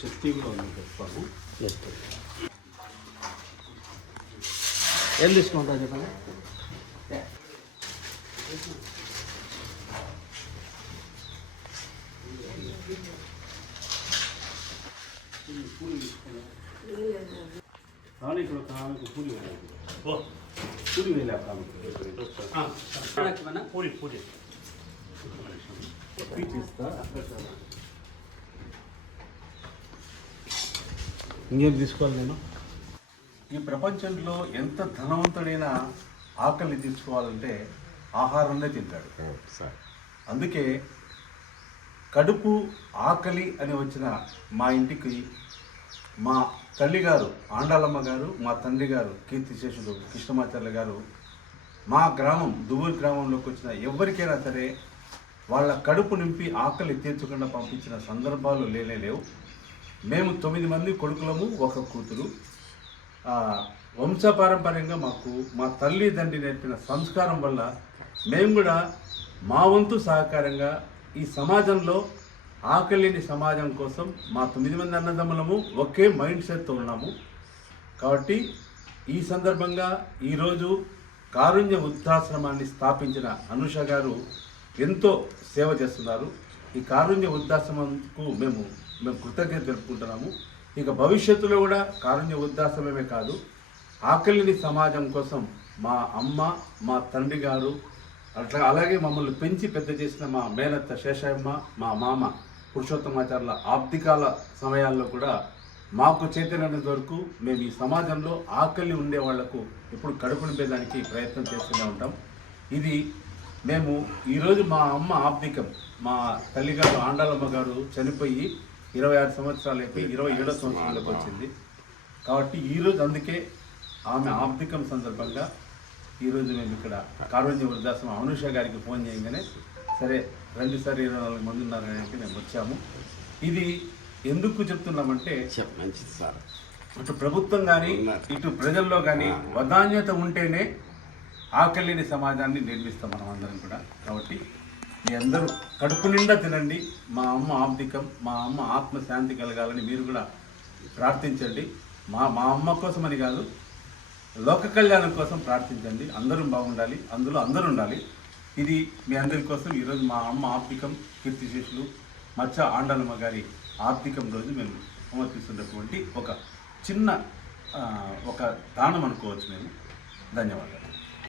చెత్తి కూడా ఉంది చెప్తాను. ఏం తీసుకుంటారు చెప్పండి. కానీ ఇక్కడ కామెకి పూరి వేయాలి. పూరి వేయాలి కామెకి పూరి పూరి తీస్తా. ఇంకేం తీసుకోవాలి నేను? ఈ ప్రపంచంలో ఎంత ధనవంతుడైనా ఆకలి తీర్చుకోవాలంటే ఆహారాన్నే తింటాడు. అందుకే కడుపు ఆకలి అని వచ్చిన మా ఇంటికి మా తల్లిగారు ఆండాలమ్మ గారు, మా తండ్రి గారు కీర్తిశేషుడు కృష్ణమాచార్య గారు మా గ్రామం దువ్వూరు గ్రామంలోకి వచ్చిన ఎవరికైనా సరే వాళ్ళ కడుపు నింపి ఆకలి తీర్చకుండా పంపించిన సందర్భాలు లేవు. మేము 9 మంది కొడుకులము, ఒక కూతురు. వంశపారంపర్యంగా మాకు మా తల్లిదండ్రి నేర్పిన సంస్కారం వల్ల మేము కూడా మా వంతు సహకారంగా ఈ సమాజంలో ఆకలిని సమాజం కోసం మా 9 మంది అన్నదమ్ములము ఒకే మైండ్ సెట్తో ఉన్నాము. కాబట్టి ఈ సందర్భంగా ఈరోజు కారుణ్య వృద్ధాశ్రమాన్ని స్థాపించిన అనుష గారు ఎంతో సేవ చేస్తున్నారు. ఈ కారుణ్య వృద్ధాశ్రమంకు మేము కృతజ్ఞత తెలుపుకుంటున్నాము. ఇక భవిష్యత్తులో కూడా కారుణ్య వృద్ధాశ్రమమే కాదు, ఆకలిని సమాజం కోసం మా అమ్మ, మా తండ్రి గారు, అలాగే మమ్మల్ని పెంచి పెద్ద చేసిన మా మేనత్త శేషయ్యమ్మ, మా మామ పురుషోత్తమాచార్యుల ఆబ్దికాల సమయాల్లో కూడా మాకు చేతనైనంత వరకు మేము ఈ సమాజంలో ఆకలి ఉండే వాళ్లకు ఎప్పుడు కడుపు నింపేదానికి ప్రయత్నం చేస్తూనే ఉంటాం. ఇది మేము ఈరోజు మా అమ్మ ఆబ్దికం, మా తల్లిగారు ఆండాలమ్మ గారు చనిపోయి 26 సంవత్సరాలు అయిపోయి 27వ సంవత్సరంలోకి వచ్చింది. కాబట్టి ఈరోజు అందుకే ఆమె ఆబ్దికం సందర్భంగా ఈరోజు మేము ఇక్కడ కారుణ్య వృద్ధాశ్రమం అనుష గారికి ఫోన్ చేయగానే సరే రండి సార్ 24 మంది ఉన్నారని మేము వచ్చాము. ఇది ఎందుకు చెప్తున్నామంటే మంచిది సార్, అటు ప్రభుత్వం కానీ ఇటు ప్రజల్లో కానీ వదాన్యత ఉంటేనే ఆకలిని సమాజాన్ని నిర్మిస్తాం మనం అందరం కూడా. కాబట్టి మీ అందరూ కడుపు నిండా తినండి. మా అమ్మ ఆబ్దికం, మా అమ్మ ఆత్మశాంతి కలగాలని మీరు కూడా ప్రార్థించండి. మా అమ్మ కోసమని కాదు, లోక కళ్యాణం కోసం ప్రార్థించండి. అందరూ బాగుండాలి, అందులో అందరూ ఉండాలి. ఇది మీ అందరి కోసం ఈరోజు మా అమ్మ ఆబ్దికం కీర్తిశేషులు మచ్చ ఆండాలమ్మ గారి ఆబ్దికం రోజు మేము సమర్పిస్తున్నటువంటి ఒక చిన్న ఒక దానం అనుకోవచ్చు మేము. ధన్యవాదాలు.